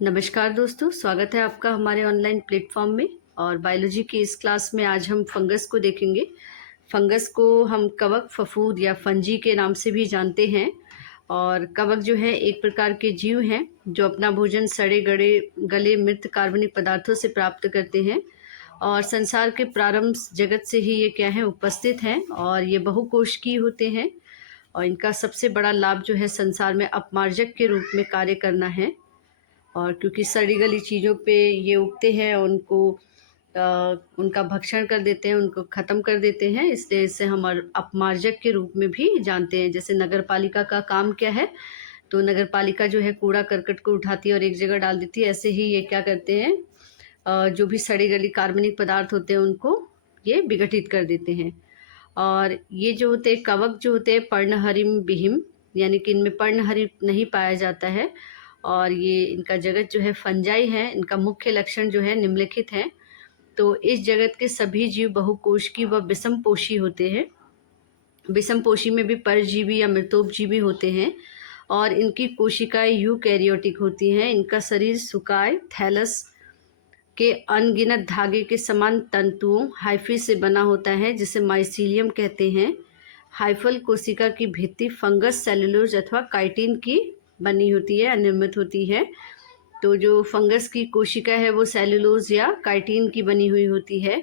नमस्कार दोस्तों, स्वागत है आपका हमारे ऑनलाइन प्लेटफॉर्म में। और बायोलॉजी की इस क्लास में आज हम फंगस को देखेंगे। फंगस को हम कवक, फफूंद या फंजी के नाम से भी जानते हैं। और कवक जो है एक प्रकार के जीव हैं जो अपना भोजन सड़े गड़े गले मृत कार्बनिक पदार्थों से प्राप्त करते हैं। और संसार के प्रारंभ जगत से ही ये क्या है उपस्थित हैं और ये बहुकोशिकीय होते हैं। और इनका सबसे बड़ा लाभ जो है संसार में अपमार्जक के रूप में कार्य करना है। और क्योंकि सड़ी गली चीज़ों पे ये उगते हैं, उनका भक्षण कर देते हैं, उनको ख़त्म कर देते हैं, इसलिए इसे हम अपमार्जक के रूप में भी जानते हैं। जैसे नगर पालिका का काम क्या है, तो नगर पालिका जो है कूड़ा करकट को उठाती है और एक जगह डाल देती है। ऐसे ही ये क्या करते हैं, जो भी सड़ी गली कार्बनिक पदार्थ होते हैं उनको ये विघटित कर देते हैं। और ये जो होते हैं कवक जो होते हैं पर्णहरिम विहीम, यानी कि इनमें पर्णहरिम नहीं पाया जाता है। और ये इनका जगत जो है फंजाई है। इनका मुख्य लक्षण जो है निम्नलिखित हैं। तो इस जगत के सभी जीव बहुकोशिकीय व विषमपोषी होते हैं। विषमपोषी में भी परजीवी या मृतोपजीवी होते हैं। और इनकी कोशिकाएं यूकैरियोटिक होती हैं। इनका शरीर सुकाय थैलस के अनगिनत धागे के समान तंतुओं हाइफी से बना होता है, जिसे माइसीलियम कहते हैं। हाइफल कोशिका की भित्ति फंगस सेलुलोज अथवा काइटिन की बनी होती है, अनिर्मित होती है। तो जो फंगस की कोशिका है वो सेलुलोज या काइटिन की बनी हुई होती है।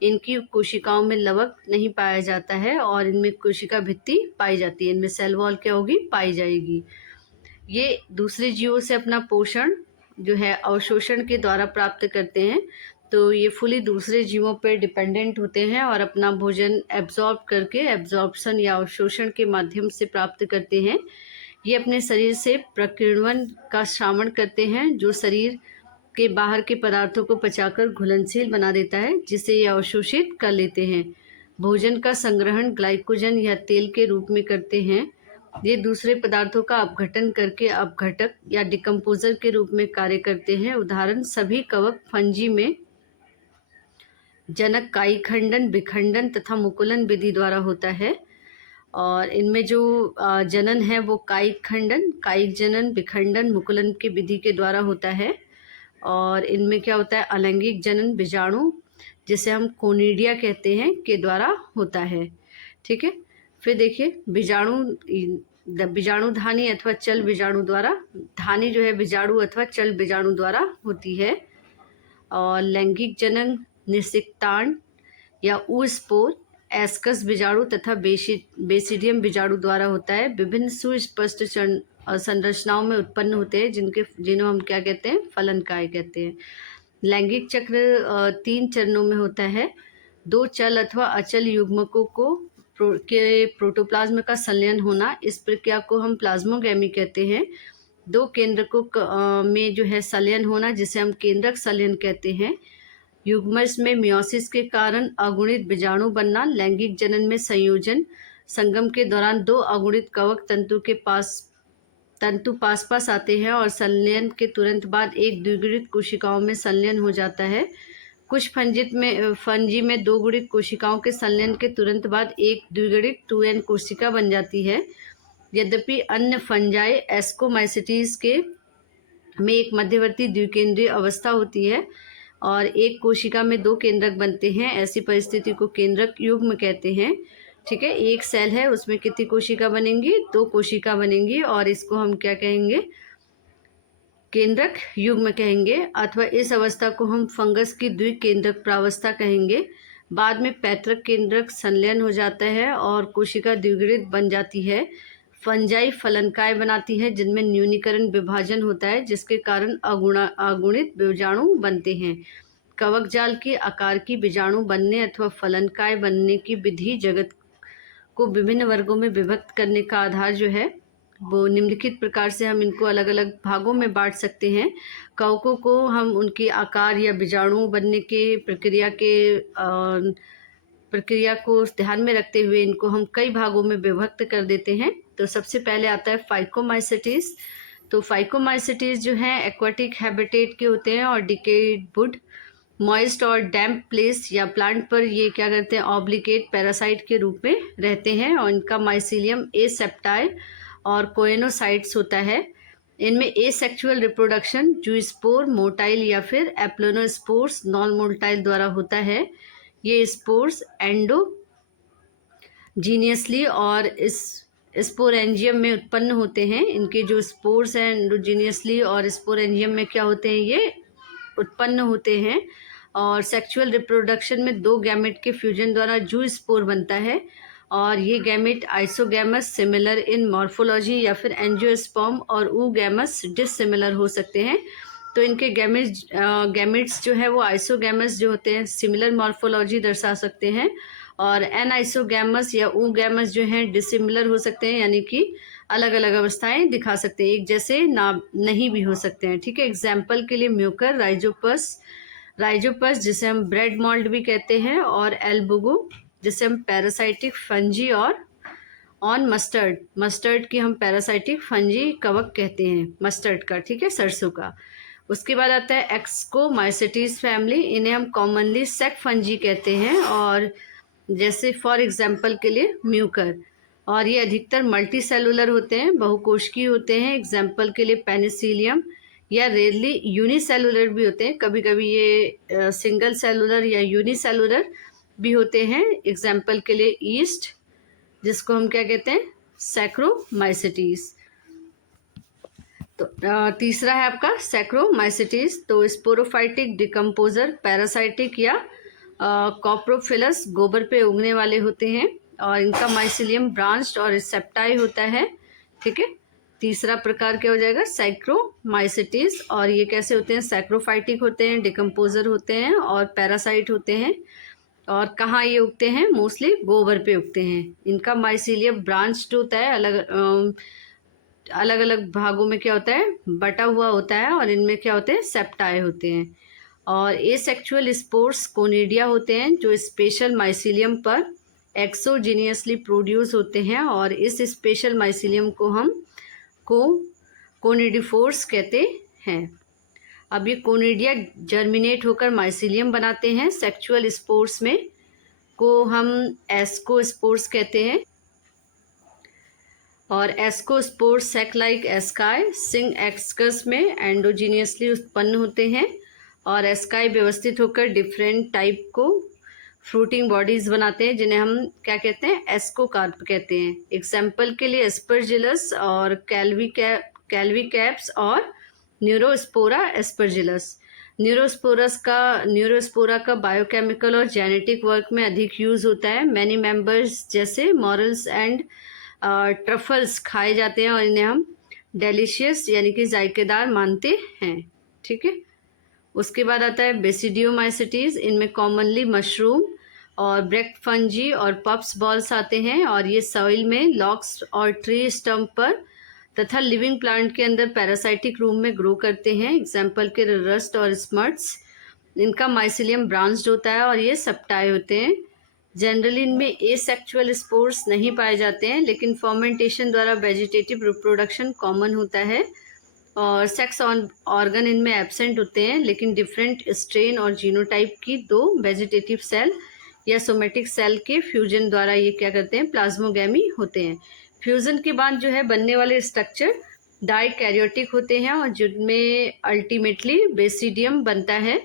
इनकी कोशिकाओं में लवक नहीं पाया जाता है और इनमें कोशिका भित्ति पाई जाती है। इनमें सेल वॉल क्या होगी, पाई जाएगी। ये दूसरे जीवों से अपना पोषण जो है अवशोषण के द्वारा प्राप्त करते हैं। तो ये फुली दूसरे जीवों पर डिपेंडेंट होते हैं और अपना भोजन एब्जॉर्ब करके एब्जॉर्प्शन या अवशोषण के माध्यम से प्राप्त करते हैं। ये अपने शरीर से प्रकीर्णन का श्रावण करते हैं, जो शरीर के बाहर के पदार्थों को पचाकर घुलनशील बना देता है, जिसे ये अवशोषित कर लेते हैं। भोजन का संग्रहण ग्लाइकोजन या तेल के रूप में करते हैं। ये दूसरे पदार्थों का अपघटन करके अपघटक या डिकम्पोजर के रूप में कार्य करते हैं। उदाहरण सभी कवक फंजी में जनक काई खंडन, विखंडन तथा मुकुलन विधि द्वारा होता है। और इनमें जो जनन है वो कायिक खंडन, कायिक जनन, विखंडन, मुकुलन की विधि के द्वारा होता है। और इनमें क्या होता है, अलैंगिक जनन बीजाणु, जिसे हम कोनिडिया कहते हैं, के द्वारा होता है। ठीक है, फिर देखिए बीजाणु धानी अथवा चल बीजाणु द्वारा, धानी जो है बीजाणु अथवा चल बीजाणु द्वारा होती है। और लैंगिक जनन निषिक्तांड या ऊस्पोर एस्कस बीजाणु तथा बेसिडियम बीजाणु द्वारा होता है। विभिन्न सुस्पष्ट संरचनाओं में उत्पन्न होते हैं, जिन्हें हम क्या कहते हैं, फलनकाय कहते हैं। लैंगिक चक्र 3 चरणों में होता है। 2 चल अथवा अचल युग्मकों के प्रोटोप्लाज्म का संलयन होना, इस प्रक्रिया को हम प्लाज्मोगैमी कहते हैं। 2 केंद्रकों में जो है संलयन होना, जिसे हम केंद्रक संलयन कहते हैं। युग्मज में मियोसिस के कारण अगुणित बीजाणु बनना। लैंगिक जनन में संयोजन संगम के दौरान 2 अगुणित कवक तंतु पास आते हैं और संलयन के तुरंत बाद एक द्विगुणित कोशिकाओं में संलयन हो जाता है। कुछ फंजी में 2 गुणित कोशिकाओं के संलयन के तुरंत बाद एक द्विगुणित 2n कोशिका बन जाती है। यद्यपि अन्य फंजाई एस्कोमाइसिटीज के में एक मध्यवर्ती द्विकेंद्रीय अवस्था होती है और एक कोशिका में 2 केंद्रक बनते हैं। ऐसी परिस्थिति को केंद्रक युग्म कहते हैं। ठीक है, एक सेल है, उसमें कितनी कोशिका बनेंगी, 2 कोशिका बनेंगी और इसको हम क्या कहेंगे, केंद्रक युग्म कहेंगे। अथवा इस अवस्था को हम फंगस की द्विकेंद्रक प्रावस्था कहेंगे। बाद में पैतृक केंद्रक संलयन हो जाता है और कोशिका द्विगुणित बन जाती है। फंजाई फलनकाय बनाती है, जिनमें न्यूनीकरण विभाजन होता है, जिसके कारण अगुणित बीजाणु बनते हैं। कवक जाल के आकार की बीजाणु बनने अथवा फलनकाय बनने की विधि जगत को विभिन्न वर्गों में विभक्त करने का आधार जो है वो निम्नलिखित प्रकार से हम इनको अलग अलग भागों में बांट सकते हैं। कवकों को हम उनके आकार या बीजाणु बनने के प्रक्रिया को ध्यान में रखते हुए इनको हम कई भागों में विभक्त कर देते हैं। तो सबसे पहले आता है फाइकोमाइसिटीज। तो फाइकोमाइसिटीज जो हैं एक्वाटिक हैबिटेट के होते हैं और डिकेड वुड, मॉइस्ट और डैम्प प्लेस या प्लांट पर ये क्या करते हैं, ऑब्लिगेट पैरासाइट के रूप में रहते हैं। और इनका माइसीलियम एसेप्टाइल और कोएनोसाइट्स होता है। इनमें एसेक्सुअल रिप्रोडक्शन जूस्पोर, मोटाइल या फिर एप्लोनोस्पोर्स नॉन मोटाइल द्वारा होता है। ये स्पोर्स एंडोजीनियसली और इस स्पोरेंजियम में उत्पन्न होते हैं। इनके जो स्पोर्स हैं एंडोजीनियसली और स्पोरेंजियम में क्या होते हैं, ये उत्पन्न होते हैं। और सेक्सुअल रिप्रोडक्शन में दो गैमेट के फ्यूजन द्वारा जूस्पोर बनता है और ये gamete isogamous similar in morphology या फिर एंजियोस्पर्म और ऊगैमस डिसिमिलर हो सकते हैं। तो इनके गैमेट्स जो है वो आइसोगैमस जो होते हैं सिमिलर मॉर्फोलॉजी दर्शा सकते हैं और एन आइसोगैमस या ऊगैमस जो हैं डिसिमिलर हो सकते हैं, यानी कि अलग अलग अवस्थाएं दिखा सकते हैं, एक जैसे ना नहीं भी हो सकते हैं। ठीक है, एग्जाम्पल के लिए म्यूकर, राइजोपस जिसे हम ब्रेड मॉल्ड भी कहते हैं, और एल्बुगो जिसे हम पैरासाइटिक फंजी, और ऑन मस्टर्ड की हम पैरासाइटिक फंजी कवक कहते हैं, मस्टर्ड का, ठीक है, सरसों का। उसके बाद आता है एक्सकोमाइसिटीज फैमिली, इन्हें हम कॉमनली सेक फंजी कहते हैं, और जैसे फॉर एग्जाम्पल के लिए म्यूकर, और ये अधिकतर मल्टी सेलुलर होते हैं, बहुकोशिकीय होते हैं, एग्जाम्पल के लिए पेनिसिलियम, या रेयरली यूनिसेलुलर भी होते हैं, कभी कभी ये सिंगल सेलुलर या यूनिसेलुलर भी होते हैं, एग्जाम्पल के लिए ईस्ट जिसको हम क्या कहते हैं, सैक्रोमाइसिटीज। तो तीसरा है आपका सैक्रोमाइसिटीज। तो स्पोरोफाइटिक, डिकम्पोजर, पैरासाइटिक या कॉप्रोफिलस गोबर पे उगने वाले होते हैं और इनका माइसिलियम ब्रांच्ड और सेप्टाई होता है। ठीक है, तीसरा प्रकार क्या हो जाएगा, सैक्रोमाइसिटीज। और ये कैसे होते हैं, सैक्रोफाइटिक होते हैं, डिकम्पोजर होते हैं और पैरासाइट होते हैं। और कहाँ ये उगते हैं, मोस्टली गोबर पे उगते हैं। इनका माइसिलियम ब्रांच्ड होता है, अलग अलग भागों में क्या होता है, बटा हुआ होता है, और इनमें क्या होते हैं, सेप्टाई होते हैं। और एसेक्सुअल स्पोर्स कोनिडिया होते हैं जो स्पेशल माइसिलियम पर एक्सोजीनियसली प्रोड्यूस होते हैं, और इस स्पेशल माइसिलियम को हम कोनिडिफोर्स कहते हैं। अब ये कोनिडिया जर्मिनेट होकर माइसिलियम बनाते हैं। सेक्सुअल स्पोर्स में को हम एस्कोस्पोर्स कहते हैं, और एस्कोस्पोर्स सेक लाइक एस्काई सिंग एक्सकस में एंडोजीनियसली उत्पन्न होते हैं, और एस्काई व्यवस्थित होकर डिफरेंट टाइप को फ्रूटिंग बॉडीज बनाते हैं जिन्हें हम क्या कहते हैं, एस्कोकार्प कहते हैं। एग्जाम्पल के लिए एस्परजिलस और कैल्विकैप्स और न्यूरोस्पोरा एस्परजिलस। न्यूरोस्पोरा का बायोकेमिकल और जेनेटिक वर्क में अधिक यूज होता है। मैनी मेंबर्स जैसे मॉरल्स एंड ट्रफल्स खाए जाते हैं और इन्हें हम डेलिशियस यानी कि जायकेदार मानते हैं। ठीक है, उसके बाद आता है बेसिडियोमाइसिटीज। इनमें कॉमनली मशरूम और ब्रेक फंजी और पप्स बॉल्स आते हैं, और ये सॉइल में लॉक्स और ट्री स्टम्प पर तथा लिविंग प्लांट के अंदर पैरासाइटिक रूम में ग्रो करते हैं। एग्जाम्पल के रस्ट और स्मर्ट्स। इनका माइसिलियम ब्रांच्ड होता है और ये सेप्टाई होते हैं। जनरली इनमें एसेक्सुअल स्पोर्स नहीं पाए जाते हैं, लेकिन फर्मेंटेशन द्वारा वेजिटेटिव रिप्रोडक्शन कॉमन होता है, और सेक्स ऑर्गन इनमें एब्सेंट होते हैं, लेकिन डिफरेंट स्ट्रेन और जीनोटाइप की दो वेजिटेटिव सेल या सोमेटिक सेल के फ्यूजन द्वारा ये क्या करते हैं, प्लाज्मोगैमी होते हैं। फ्यूजन के बाद जो है बनने वाले स्ट्रक्चर डाइकैरियोटिक होते हैं, और जिनमें अल्टीमेटली बेसिडियम बनता है।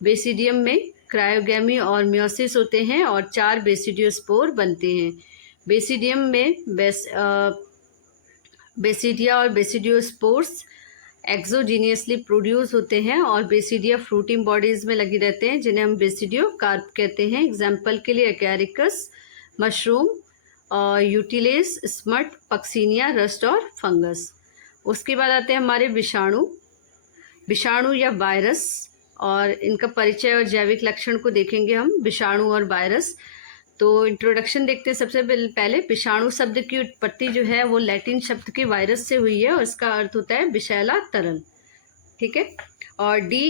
बेसिडियम में क्रायोगैमी और मियोसिस होते हैं, और 4 बेसिडियोस्पोर बनते हैं। बेसिडियम में बेसिडिया और बेसिडियोस्पोर्स एक्सोजीनियसली प्रोड्यूस होते हैं, और बेसिडिया फ्रूटिंग बॉडीज में लगी रहते हैं जिन्हें हम बेसिडियो कार्प कहते हैं। एग्जाम्पल के लिए एकैरिकस, मशरूम, और यूटिलेस, स्मट, पक्सीनिया, रस्ट और फंगस। उसके बाद आते हैं हमारे विषाणु या वायरस, और इनका परिचय और जैविक लक्षण को देखेंगे हम, विषाणु और वायरस। तो इंट्रोडक्शन देखते हैं। सबसे पहले विषाणु शब्द की उत्पत्ति जो है वो लैटिन शब्द के वायरस से हुई है, और इसका अर्थ होता है विषैला तरल। ठीक है, और डी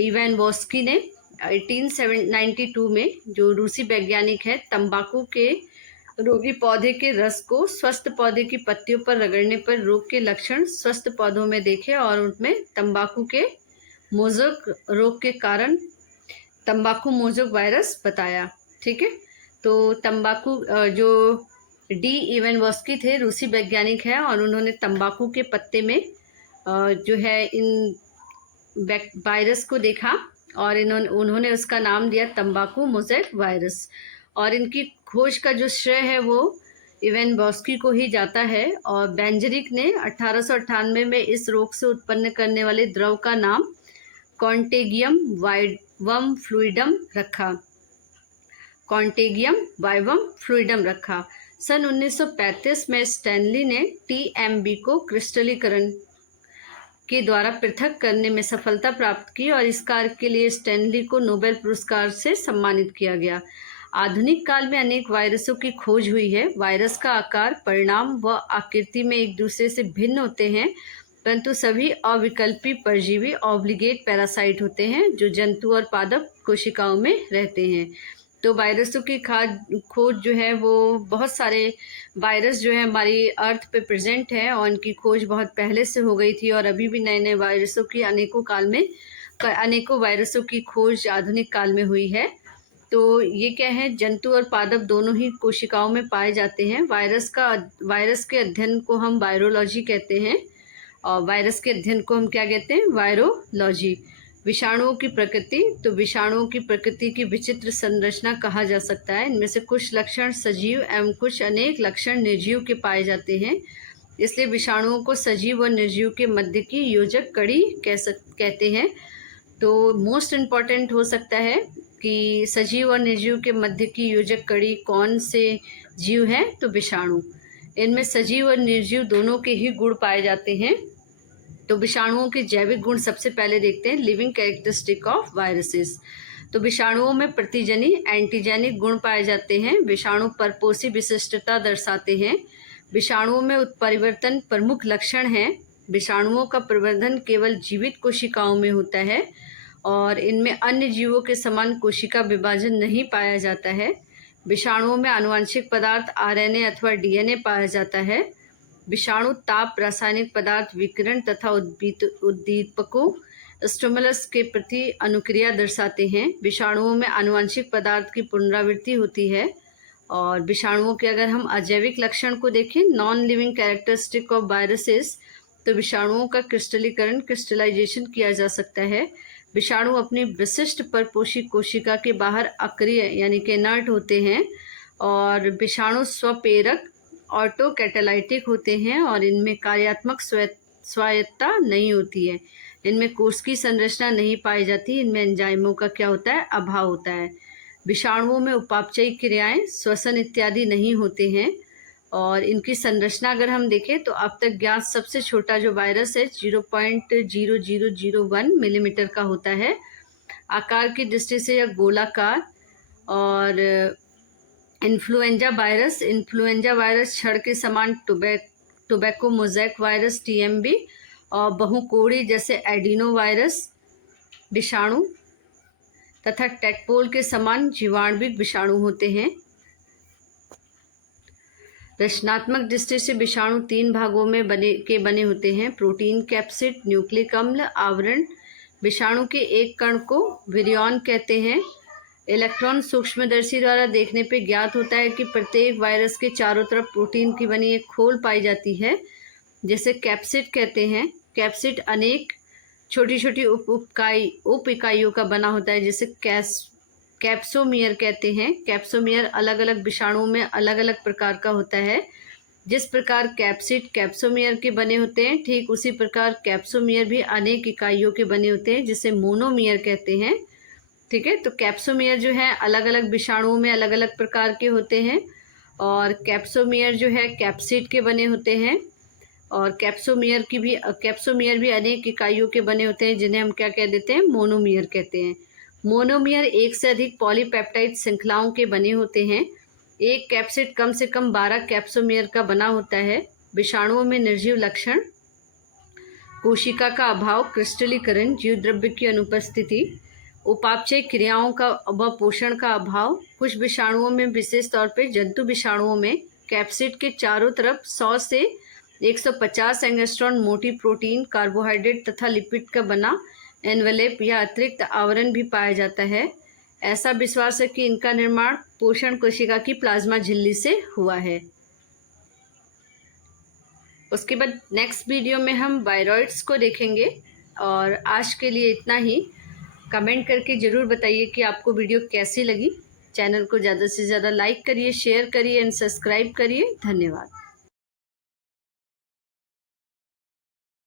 इवानवोस्की ने 1892 में, जो रूसी वैज्ञानिक है, तंबाकू के रोगी पौधे के रस को स्वस्थ पौधे की पत्तियों पर रगड़ने पर रोग के लक्षण स्वस्थ पौधों में देखे, और उनमें तंबाकू के मोज़ेक रोग के कारण तंबाकू मोज़ेक वायरस बताया। ठीक है, तो तंबाकू जो डी इवानवोस्की थे रूसी वैज्ञानिक हैं, और उन्होंने तंबाकू के पत्ते में जो है इन वायरस को देखा और उन्होंने उसका नाम दिया तंबाकू मोज़ेक वायरस। और इनकी खोज का जो श्रेय है वो इवेन बॉस्की को ही जाता है। और बेंजरिक ने 1898 में इस रोग से उत्पन्न करने वाले द्रव का नाम कॉन्टेगियम वाइवम फ्लूइडम रखा। कॉन्टेगियम वाइवम फ्लूइडम रखा। सन 1935 में स्टैनली ने टीएमबी को क्रिस्टलीकरण के द्वारा पृथक करने में सफलता प्राप्त की और इस कार्य के लिए स्टैनली को नोबेल पुरस्कार से सम्मानित किया गया। आधुनिक काल में अनेक वायरसों की खोज हुई है। वायरस का आकार, परिणाम व आकृति में एक दूसरे से भिन्न होते हैं, परंतु सभी अविकल्पी परजीवी ऑब्लिगेट पैरासाइट होते हैं जो जंतु और पादप कोशिकाओं में रहते हैं। तो वायरसों की खोज जो है वो बहुत सारे वायरस जो है हमारी अर्थ पे प्रेजेंट है और इनकी खोज बहुत पहले से हो गई थी और अभी भी नए नए वायरसों की अनेकों वायरसों की खोज आधुनिक काल में हुई है। तो ये क्या है, जंतु और पादप दोनों ही कोशिकाओं में पाए जाते हैं। वायरस के अध्ययन को हम वायरोलॉजी कहते हैं और वायरस के अध्ययन को हम क्या कहते हैं, वायरोलॉजी। विषाणुओं की प्रकृति, तो विषाणुओं की प्रकृति की विचित्र संरचना कहा जा सकता है। इनमें से कुछ लक्षण सजीव एवं कुछ अनेक लक्षण निर्जीव के पाए जाते हैं, इसलिए विषाणुओं को सजीव और निर्जीव के मध्य की योजक कड़ी कहते हैं। तो मोस्ट इम्पॉर्टेंट हो सकता है कि सजीव और निर्जीव के मध्य की योजक कड़ी कौन से जीव हैं, तो विषाणु। इनमें सजीव और निर्जीव दोनों के ही गुण पाए जाते हैं। तो विषाणुओं के जैविक गुण सबसे पहले देखते हैं, लिविंग कैरेक्टरिस्टिक ऑफ वायरसेस। तो विषाणुओं में प्रतिजनी एंटीजेनिक गुण पाए जाते हैं। विषाणु परपोषी विशिष्टता दर्शाते हैं। विषाणुओं में उत्परिवर्तन प्रमुख लक्षण हैं। विषाणुओं का प्रवर्धन केवल जीवित कोशिकाओं में होता है और इनमें अन्य जीवों के समान कोशिका विभाजन नहीं पाया जाता है। विषाणुओं में आनुवंशिक पदार्थ आरएनए अथवा डीएनए पाया जाता है। विषाणु ताप, रासायनिक पदार्थ, विकिरण तथा उद्दीपकों स्टिमुलस के प्रति अनुक्रिया दर्शाते हैं। विषाणुओं में आनुवंशिक पदार्थ की पुनरावृत्ति होती है। और विषाणुओं के अगर हम अजैविक लक्षण को देखें, non living characteristic of viruses, तो विषाणुओं का क्रिस्टलाइजेशन किया जा सकता है। विषाणु अपनी विशिष्ट परपोषी कोशिका के बाहर अक्रिय यानी कि इनर्ट होते हैं और विषाणु स्वप्रेरक ऑटोकैटालाइटिक होते हैं और इनमें कार्यात्मक स्वायत्तता नहीं होती है। इनमें कोशिकीय संरचना नहीं पाई जाती। इनमें एंजाइमों का क्या होता है, अभाव होता है। विषाणुओं में उपापचयी क्रियाएं, श्वसन इत्यादि नहीं होते हैं। और इनकी संरचना अगर हम देखें तो अब तक ज्ञात सबसे छोटा जो वायरस है 0.0001 मिलीमीटर का होता है। आकार की दृष्टि से यह गोलाकार। और इन्फ्लुएंजा वायरस छड़ के समान टोबैको मोज़ेक वायरस टीएमबी और बहुकोड़ी जैसे एडिनो वायरस विषाणु तथा टैडपोल के समान जीवाणुविक विषाणु होते हैं। रचनात्मक दृष्टि से विषाणु 3 भागों में बने होते हैं, प्रोटीन, कैप्सिड, न्यूक्लिक अम्ल, आवरण। विषाणु के एक कण को विरियॉन कहते हैं। इलेक्ट्रॉन सूक्ष्मदर्शी द्वारा देखने पे ज्ञात होता है कि प्रत्येक वायरस के चारों तरफ प्रोटीन की बनी एक खोल पाई जाती है, जिसे कैप्सिड कहते हैं। कैप्सिड अनेक छोटी छोटी उप इकाइयों का बना होता है, जिसे कैप्सोमियर कहते हैं। कैप्सोमियर अलग अलग विषाणुओं में अलग अलग प्रकार का होता है। जिस प्रकार कैप्सिड कैप्सोमियर के बने होते हैं, ठीक उसी प्रकार कैप्सोमियर भी अनेक इकाइयों के बने होते हैं, जिसे मोनोमियर कहते हैं। ठीक है, तो कैप्सोमियर जो है अलग अलग विषाणुओं में अलग अलग प्रकार के होते हैं और कैप्सोमियर जो है कैप्सिड के बने होते हैं। और कैप्सोमियर भी अनेक इकाइयों के बने होते हैं, जिन्हें हम क्या कह देते हैं, मोनोमियर कहते हैं। मोनोमियर एक से अधिक पॉलीपेप्टाइड श्रृंखलाओं के बने होते हैं। एक कैप्सिड कम से कम 12 कैप्सोमियर का बना होता है। विषाणुओं में निर्जीव लक्षण, कोशिका का अभाव, क्रिस्टलीकरण, जीवद्रव्य की अनुपस्थिति, उपापचय क्रियाओं का व पोषण का अभाव। कुछ विषाणुओं में, विशेष तौर पर जंतु विषाणुओं में, कैप्सिड के चारों तरफ 100 से 150 एंगस्ट्रॉन मोटी प्रोटीन, कार्बोहाइड्रेट तथा लिपिड का बना एनवेलेप या अतिरिक्त आवरण भी पाया जाता है। ऐसा विश्वास है कि इनका निर्माण पोषण कोशिका की प्लाज्मा झिल्ली से हुआ है। उसके बाद नेक्स्ट वीडियो में हम वायरॉइड्स को देखेंगे। और आज के लिए इतना ही। कमेंट करके ज़रूर बताइए कि आपको वीडियो कैसी लगी। चैनल को ज़्यादा से ज़्यादा लाइक करिए, शेयर करिए एंड सब्सक्राइब करिए। धन्यवाद।